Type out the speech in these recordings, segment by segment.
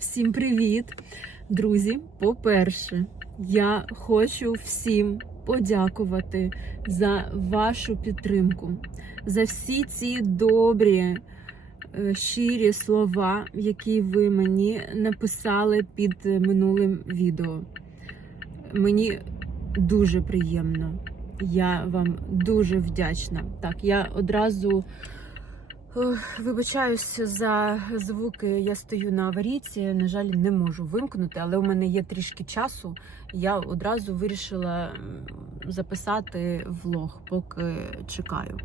Всім привіт, друзі! По-перше, я хочу всім подякувати за вашу підтримку, за всі ці добрі, е, щирі слова, які ви мені написали під е, минулим відео. Мені дуже приємно. Я вам дуже вдячна. Так, я одразу. Вибачаюсь за звуки. Я стою на аварійці. На жаль, не можу вимкнути, але у мене є трішки часу. Я одразу вирішила записати влог, поки чекаю.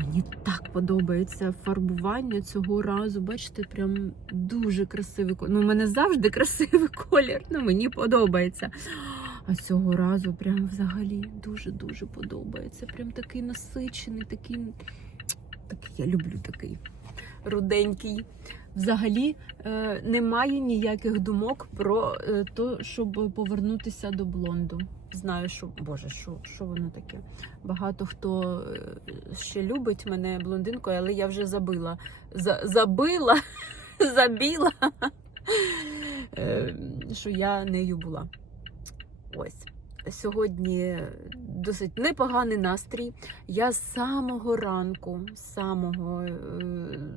Мені так подобається фарбування цього разу. Бачите, прям дуже красивий колір. Ну, у мене завжди красивий колір. Ну, мені подобається. А цього разу прям взагалі дуже-дуже подобається. Прям такий насичений, такий такий я люблю такий руденький. Взагалі е, немає ніяких думок про те, щоб повернутися до блонду. Знаю, що Боже, що, що воно таке. Багато хто е, ще любить мене блондинкою, але я вже забила. За, забила, забіла, е, що я нею була. Ось. Сьогодні досить непоганий настрій. Я з самого ранку, самого е,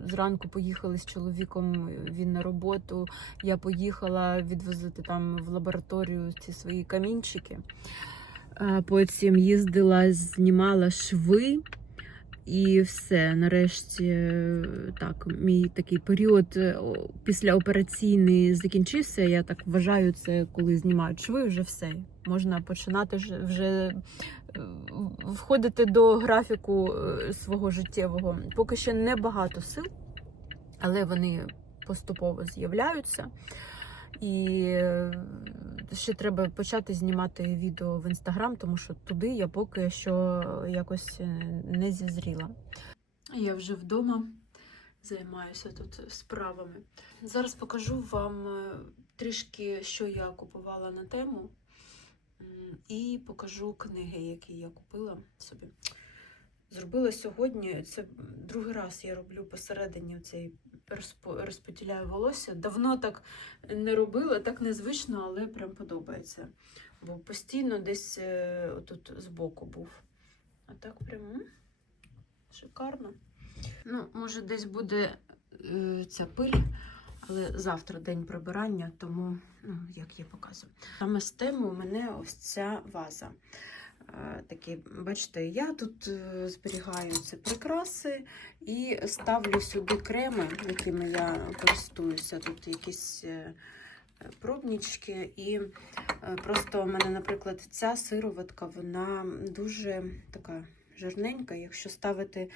зранку поїхали з чоловіком. Він на роботу. Я поїхала відвозити там в лабораторію ці свої камінчики. Потім їздила, знімала шви. І все, нарешті, е, так, мій такий період е, післяопераційний закінчився. Я так вважаю, це коли знімають шви, вже все. Можна починати вже, е, входити до графіку е, свого життєвого. Поки ще не багато сил, але вони поступово з'являються. І е, ще треба почати знімати відео в інстаграм, тому що туди я поки що якось не зізріла. Я вже вдома займаюся тут справами. Зараз покажу вам трішки, що я купувала на тему, і покажу книги, які я купила собі. Зробила сьогодні, це другий раз я роблю посередині цей розподіляю волосся. Давно так не робила, так незвично, але прям подобається. Бо постійно десь е, отут збоку був. А так прям шикарно. Ну, може, десь буде е, ця пиль, але завтра день прибирання, тому, ну, як я показую. Саме з теми у мене ось ця ваза. Е, Такі, бачите, я тут е, зберігаю ці прикраси і ставлю сюди креми, якими я користуюся. Тут якісь е, пробнички. І просто в мене, наприклад, ця сироватка, вона дуже така жирненька. Якщо ставити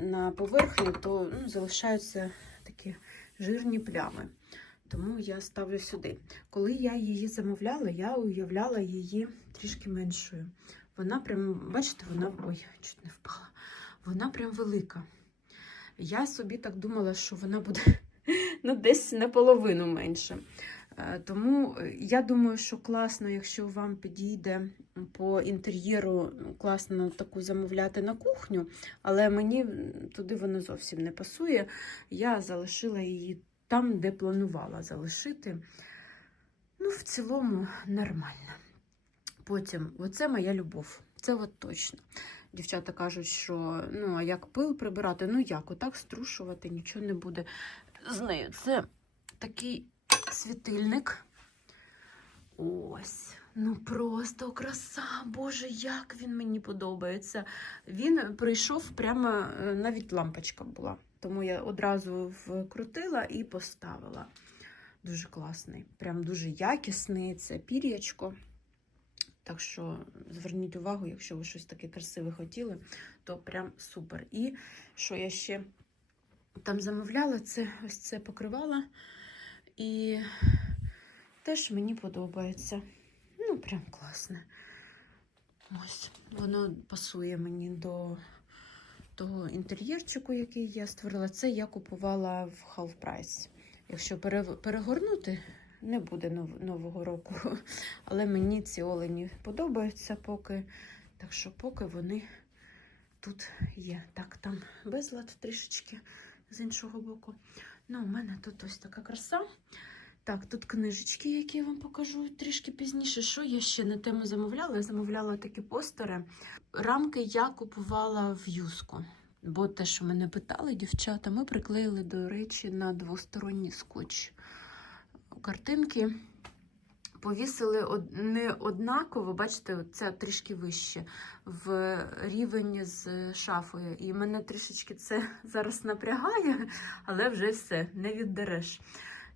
на поверхню, то ну, залишаються такі жирні плями. Тому я ставлю сюди. Коли я її замовляла, я уявляла її трішки меншою. Вона прям, бачите, вона. Ой, чуть не впала. Вона прям велика. Я собі так думала, що вона буде ну, десь наполовину менше. Е, Тому е, я думаю, що класно, якщо вам підійде по інтер'єру, ну, класно таку замовляти на кухню, але мені туди воно зовсім не пасує. Я залишила її там, де планувала залишити. Ну, в цілому нормально. Потім, оце моя любов. Це от точно. Дівчата кажуть, що ну, а як пил прибирати? Ну як, отак струшувати нічого не буде з нею. Це такий світильник. Ось. Ну просто краса, Боже, як він мені подобається. Він прийшов прямо, е, навіть лампочка була. Тому я одразу вкрутила і поставила. Дуже класний, прям дуже якісний. Це пір'ячко. Так що зверніть увагу, якщо ви щось таке красиве хотіли, то прям супер. І що я ще там замовляла, це ось це покривала. І теж мені подобається. Ну, прям класне. Ось, воно пасує мені до того інтер'єрчику, який я створила. Це я купувала в Half Price. Якщо перегорнути, не буде нового року. Але мені ці олені подобаються поки. Так що поки вони тут є. Так, там безлад трішечки з іншого боку. Ну, у мене тут ось така краса. Так, тут книжечки, які я вам покажу трішки пізніше. Що я ще на тему замовляла? Я замовляла такі постери. Рамки я купувала в юску. Бо те, що мене питали дівчата, ми приклеїли, до речі, на двосторонній скотч картинки. Повісили не однаково, бачите, це трішки вище в рівень з шафою. І мене трішечки це зараз напрягає, але вже все, не віддереш.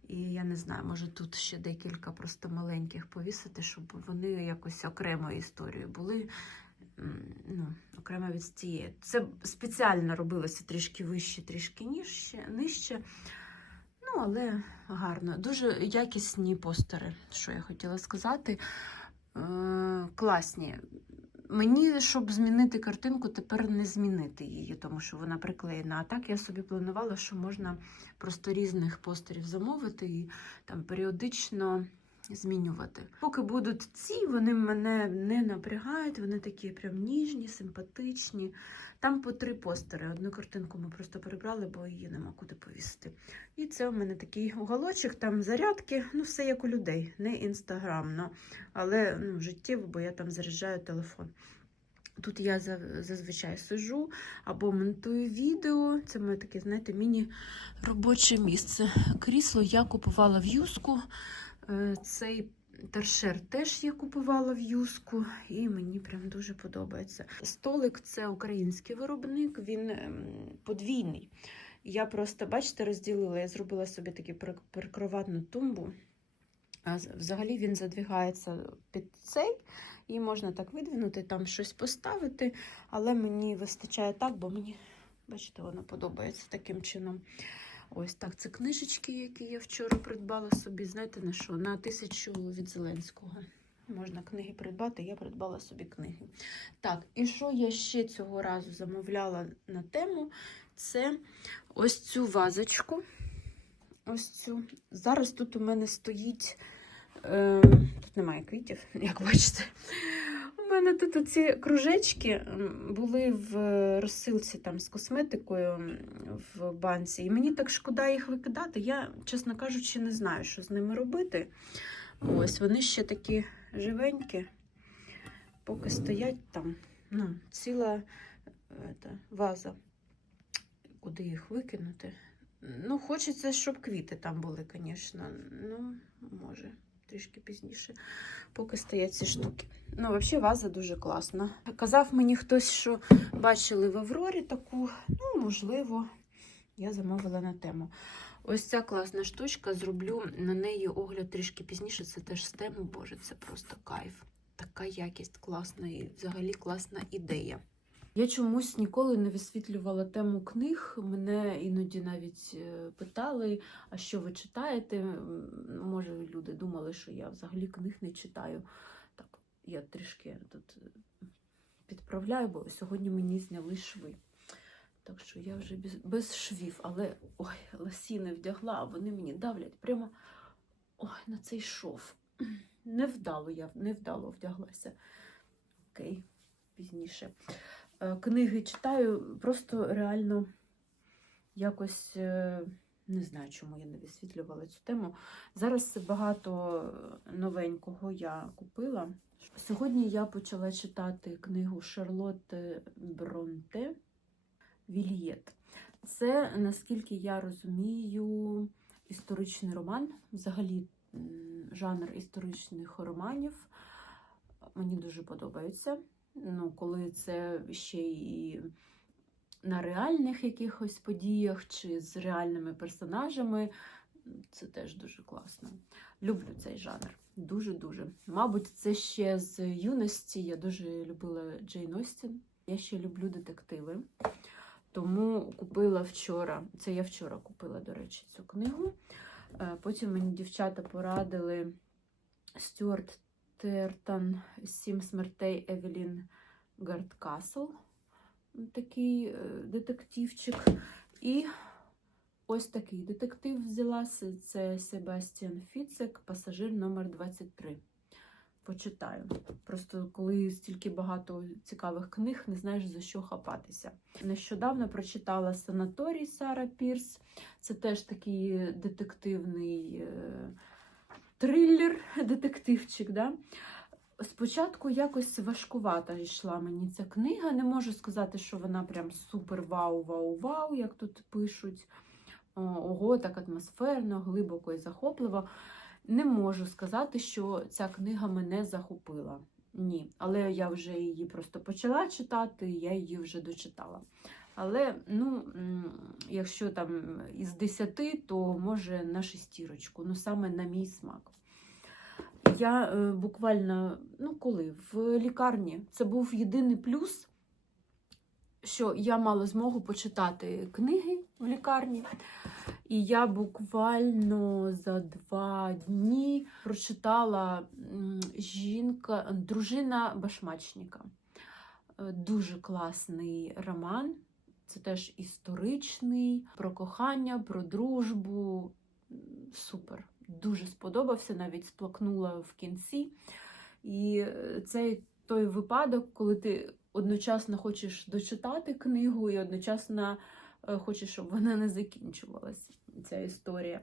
І я не знаю, може тут ще декілька просто маленьких повісити, щоб вони якось окремою історією були. Ну, окремо від цієї. Це спеціально робилося трішки вище, трішки нижче. Ну, але гарно. Дуже якісні постери, що я хотіла сказати. Е, класні. Мені, щоб змінити картинку, тепер не змінити її, тому що вона приклеєна. А так я собі планувала, що можна просто різних постерів замовити і там періодично змінювати. Поки будуть ці, вони мене не напрягають, вони такі прям ніжні, симпатичні. Там по три постери. Одну картинку ми просто перебрали, бо її нема куди повісити. І це у мене такий уголочок, там зарядки, ну все як у людей, не інстаграмно, але ну, життєво, бо я там заряджаю телефон. Тут я зазвичай сижу або монтую відео. Це моє таке, знаєте, міні-робоче місце. Крісло я купувала в юску. Е, Цей торшер теж я купувала в юску, і мені прям дуже подобається. Столик це український виробник, він ем, подвійний. Я просто, бачите, розділила, я зробила собі таку перекроватну тумбу. А взагалі він задвігається під цей, і можна так видвинути, там щось поставити, але мені вистачає так, бо мені, бачите, воно подобається таким чином. Ось так, це книжечки, які я вчора придбала собі. Знаєте на що? На тисячу від Зеленського. Можна книги придбати, я придбала собі книги. Так, і що я ще цього разу замовляла на тему? Це ось цю вазочку. Ось цю. Зараз тут у мене стоїть. Е, тут немає квітів, як бачите. Мене тут оці кружечки були в розсилці там з косметикою в банці. І мені так шкода їх викидати. Я, чесно кажучи, не знаю, що з ними робити. Ось вони ще такі живенькі, поки стоять там. Ну, ціла ета, ваза. Куди їх викинути? Ну, хочеться, щоб квіти там були, звісно. Ну, може, трішки пізніше, поки стоять ці штуки. Ну, взагалі, ваза дуже класна. Казав мені хтось, що бачили в Аврорі таку, ну, можливо, я замовила на тему. Ось ця класна штучка, зроблю на неї огляд трішки пізніше. Це теж з тему, боже, це просто кайф. Така якість класна і взагалі класна ідея. Я чомусь ніколи не висвітлювала тему книг. Мене іноді навіть е, питали, а що ви читаєте? Може, люди думали, що я взагалі книг не читаю. Так, я трішки тут е, підправляю, бо сьогодні мені зняли шви. Так що я вже без, без швів, але ой, ласіни вдягла, а вони мені давлять прямо ой, на цей шов. Невдало я невдало вдяглася. Окей, пізніше. Е, Книги читаю, просто реально якось е, не знаю, чому я не висвітлювала цю тему. Зараз багато новенького я купила. Сьогодні я почала читати книгу Шарлотти Бронте Вільєт. Це, наскільки я розумію, історичний роман. Взагалі, жанр історичних романів мені дуже подобається. Ну, коли це ще і на реальних якихось подіях чи з реальними персонажами, це теж дуже класно. Люблю цей жанр. Дуже-дуже. Мабуть, це ще з юності. Я дуже любила Джейн Остін. Я ще люблю детективи. Тому купила вчора, це я вчора купила, до речі, цю книгу. Е, Потім мені дівчата порадили Стюарт Тертон Сім смертей Евелін Гардкасл. Такий е, детективчик. І ось такий детектив взяла. Це- Це Себастьян Фіцек, пасажир номер 23. Почитаю. Просто коли стільки багато цікавих книг, не знаєш за що хапатися. Нещодавно прочитала санаторій Сара Пірс. Це теж такий детективний е, трилер, детективчик. Да? Спочатку якось важкувата йшла мені ця книга. Не можу сказати, що вона прям супер вау-вау-вау, як тут пишуть. Ого, так атмосферно, глибоко і захопливо. Не можу сказати, що ця книга мене захопила. Ні. Але я вже її просто почала читати, я її вже дочитала. Але, ну, якщо там із 10, то може на шестірочку, ну саме на мій смак. Я е, буквально, ну коли, в лікарні. Це був єдиний плюс, що я мала змогу почитати книги в лікарні. І я буквально за два дні прочитала жінка, дружина башмачника. Е, Дуже класний роман. Це теж історичний, про кохання, про дружбу. Супер. Дуже сподобався, навіть сплакнула в кінці. І цей той випадок, коли ти одночасно хочеш дочитати книгу і одночасно е, хочеш, щоб вона не закінчувалася, ця історія.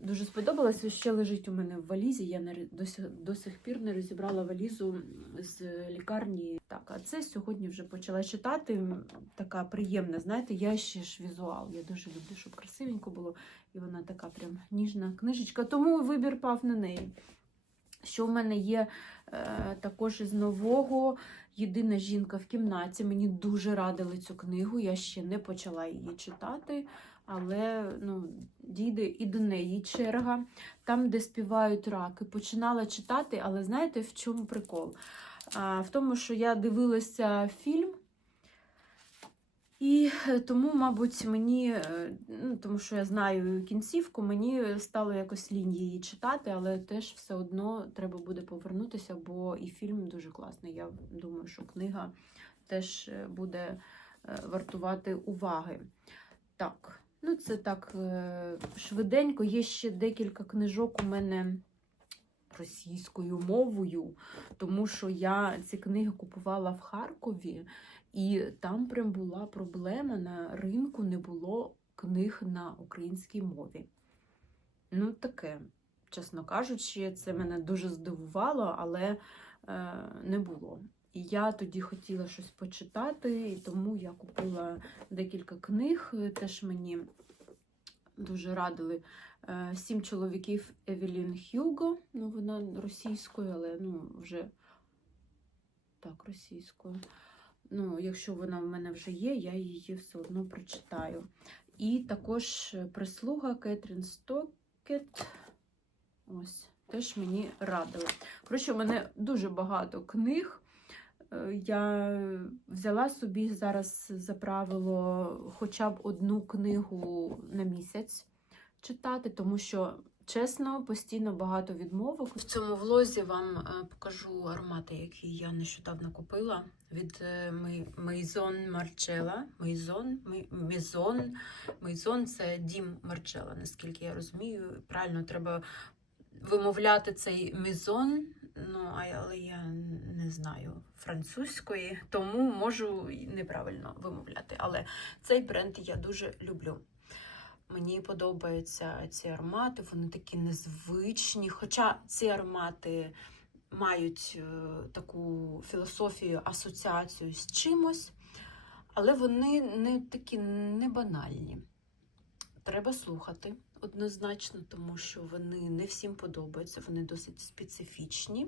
Дуже сподобалося, ще лежить у мене в валізі. Я не до, сих- до сих пір не розібрала валізу з лікарні. Так, а це сьогодні вже почала читати. Така приємна, знаєте, я ще ж візуал. Я дуже люблю, щоб красивенько було. І вона така прям ніжна книжечка. Тому вибір пав на неї. Що в мене є е, також із нового Єдина жінка в кімнаті. Мені дуже радили цю книгу. Я ще не почала її читати, але ну, дійде і до неї черга. Там, де співають раки, починала читати, але знаєте, в чому прикол? А, в тому, що я дивилася фільм. І е, тому, мабуть, мені, е, ну, тому що я знаю кінцівку, мені стало якось лінь її читати, але теж все одно треба буде повернутися, бо і фільм дуже класний. Я думаю, що книга теж е, буде вартувати уваги. Так, ну це так е, швиденько. Є ще декілька книжок у мене російською мовою, тому що я ці книги купувала в Харкові. І там прям була проблема на ринку, не було книг на українській мові. Ну, таке, чесно кажучи, це мене дуже здивувало, але е, не було. І я тоді хотіла щось почитати, і тому я купила декілька книг. Теж мені дуже радили. Е, Сім чоловіків Евелін Хьюго. Ну, вона російською, але ну, вже так, російською. Ну, якщо вона в мене вже є, я її все одно прочитаю. І також прислуга Кетрін Стокет. Ось, теж мені радили. Коротше, у мене дуже багато книг. Е, Я взяла собі зараз за правило хоча б одну книгу на місяць читати, тому що, чесно, постійно багато відмовок. В цьому влозі вам е, покажу аромати, які я нещодавно купила від е, Мей- Maison Margiela. Maison, Мей- Maison. Maison – це дім Марчела, наскільки я розумію. Правильно треба вимовляти цей Maison, ну, але я не знаю французької, тому можу неправильно вимовляти. Але цей бренд я дуже люблю. Мені подобаються ці аромати, вони такі незвичні. Хоча ці аромати мають е, таку філософію, асоціацію з чимось, але вони не такі не банальні. Треба слухати однозначно, тому що вони не всім подобаються, вони досить специфічні.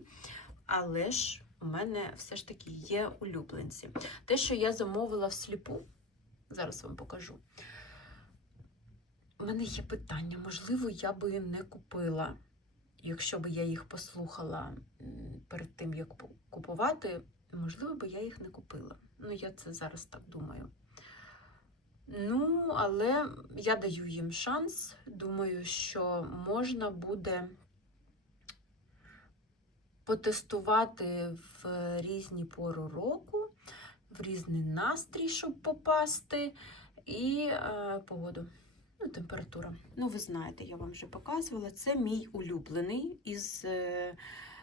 Але ж у мене все ж таки є улюбленці. Те, що я замовила всліпу, зараз вам покажу. У мене є питання, можливо, я би не купила, якщо б я їх послухала перед тим, як купувати, можливо, би я їх не купила. Ну, я це зараз так думаю. Ну, але я даю їм шанс. Думаю, що можна буде потестувати в різні пору року, в різний настрій, щоб попасти, і е, погоду. Ну, температура. Ну, ви знаєте, я вам вже показувала. Це мій улюблений із е,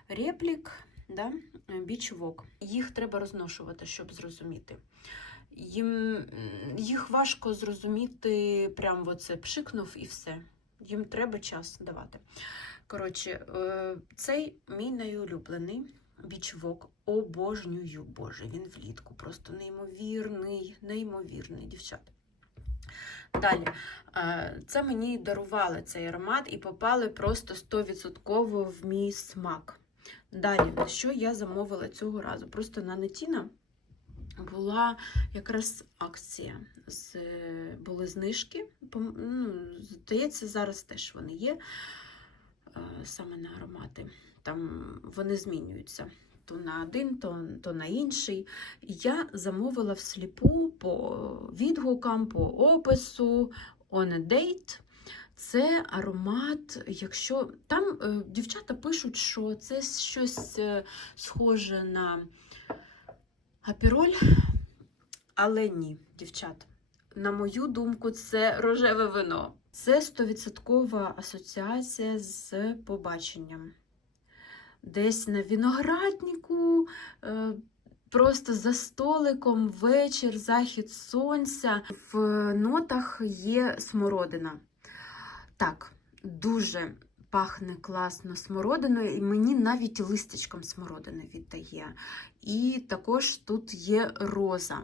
реплік да? Beach Walk. Їх треба розношувати, щоб зрозуміти. Їм, їх важко зрозуміти, прям оце пшикнув і все. їм треба час давати. Коротше, е, цей мій найулюблений бічвок. Обожнюю, Боже, він влітку. Просто неймовірний, неймовірний, дівчата. Далі, е, це мені дарували цей аромат і попали просто 100% в мій смак. Далі, що я замовила цього разу? Просто на Нетіна була якраз акція. З, були знижки. Ну, здається, зараз теж вони є е, саме на аромати. Там вони змінюються. То на один, то, то на інший. Я замовила всліпу по відгукам, по опису On a Date. Це аромат, якщо там е, дівчата пишуть, що це щось е, схоже на апіроль, але ні, дівчат. На мою думку, це рожеве вино. Це 100% асоціація з побаченням. Десь на винограднику, е, просто за столиком, вечір, захід сонця. В нотах є смородина. Так, дуже пахне класно смородиною, і мені навіть листочком смородини віддає. І також тут є роза.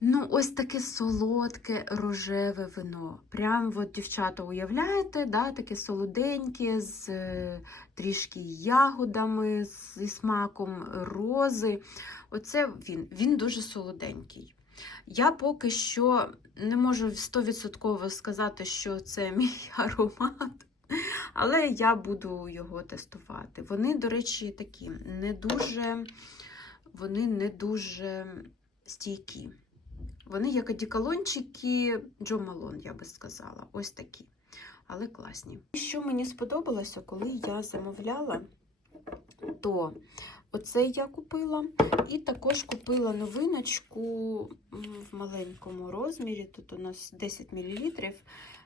Ну, ось таке солодке рожеве вино. Прям, от, дівчата, уявляєте, да, таке солоденьке, з е, трішки ягодами, зі смаком рози. Оце він. Він дуже солоденький. Я поки що не можу 100% сказати, що це мій аромат, але я буду його тестувати. Вони, до речі, такі не дуже, вони не дуже стійкі. Вони як одіколончики Джо Малон, я би сказала. Ось такі. Але класні. Що мені сподобалося, коли я замовляла, то оце я купила. І також купила новиночку в маленькому розмірі. Тут у нас 10 мл.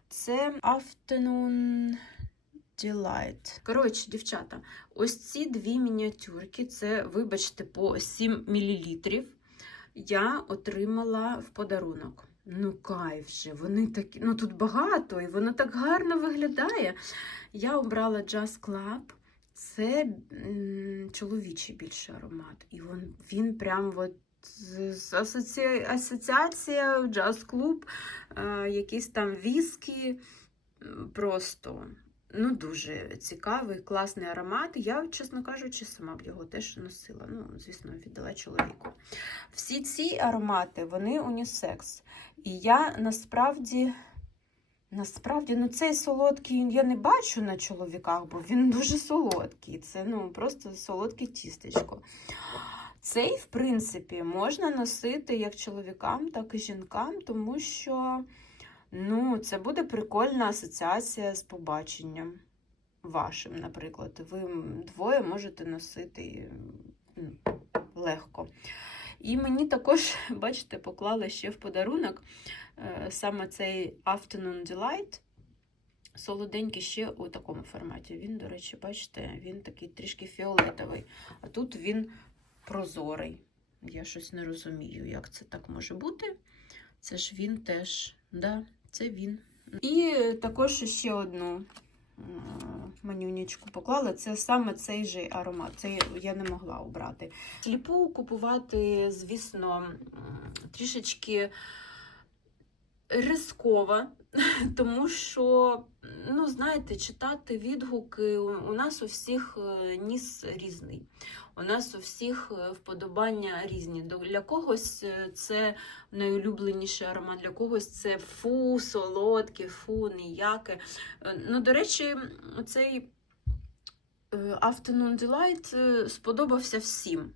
Це Afternoon Delight. Коротше, дівчата, ось ці дві мініатюрки, це, вибачте, по 7 мл я отримала в подарунок. Ну, кайф же, вони такі, ну тут багато, і воно так гарно виглядає. Я обрала Jazz Club. Це чоловічий більше аромат. І він, він прям от асоці... асоціація, джаз-клуб, е, якісь там віскі. Просто ну, дуже цікавий, класний аромат. Я, чесно кажучи, сама б його теж носила. Ну, звісно, віддала чоловіку. Всі ці аромати, вони унісекс. І я насправді. Насправді, ну цей солодкий я не бачу на чоловіках, бо він дуже солодкий. Це ну просто солодке тістечко. Цей, в принципі, можна носити як чоловікам, так і жінкам, тому що ну, це буде прикольна асоціація з побаченням вашим, наприклад. Ви двоє можете носити легко. І мені також, бачите, поклали ще в подарунок е, саме цей Afternoon Delight. Солоденький ще у такому форматі. Він, до речі, бачите, він такий трішки фіолетовий. А тут він прозорий. Я щось не розумію, як це так може бути. Це ж він теж, да, це він. І також ще одну е, манюнічку поклала. Це саме цей же аромат. Це я не могла обрати. Сліпу купувати, звісно, трішечки ризково, тому що, ну, знаєте, читати відгуки у у нас у всіх е, ніс різний. У нас у всіх е, вподобання різні. Для когось е, це найулюбленіший аромат, для когось це фу, солодке, фу, ніяке. Е, Ну, до речі, цей Afternoon Delight сподобався всім.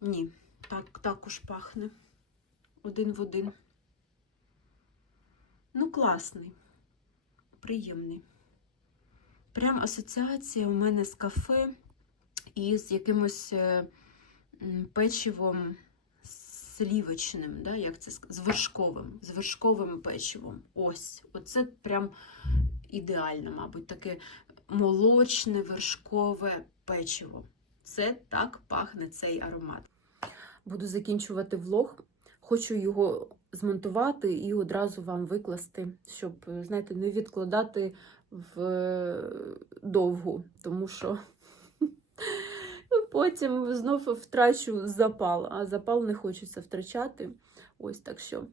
Ні, так також пахне. Один в один. Ну, класний, приємний. Прям асоціація у мене з кафе і з якимось е, печивом слівочним, да, як це з вершковим, з вершковим печивом. Ось, оце прям ідеально, мабуть, таке молочне вершкове печиво. Це так пахне цей аромат. Буду закінчувати влог. хочу його змонтувати і одразу вам викласти, щоб, знаєте, не відкладати в е, довгу, тому що потім знов втрачу запал, а запал не хочеться втрачати. Ось так що.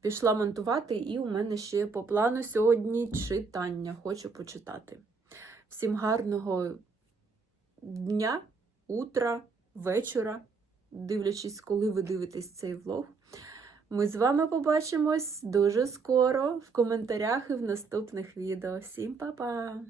Пішла монтувати, і у мене ще по плану сьогодні читання. Хочу почитати. Всім гарного дня, утра, вечора, дивлячись, коли ви дивитесь цей влог. Ми з вами побачимось дуже скоро в коментарях і в наступних відео. Всім па-па!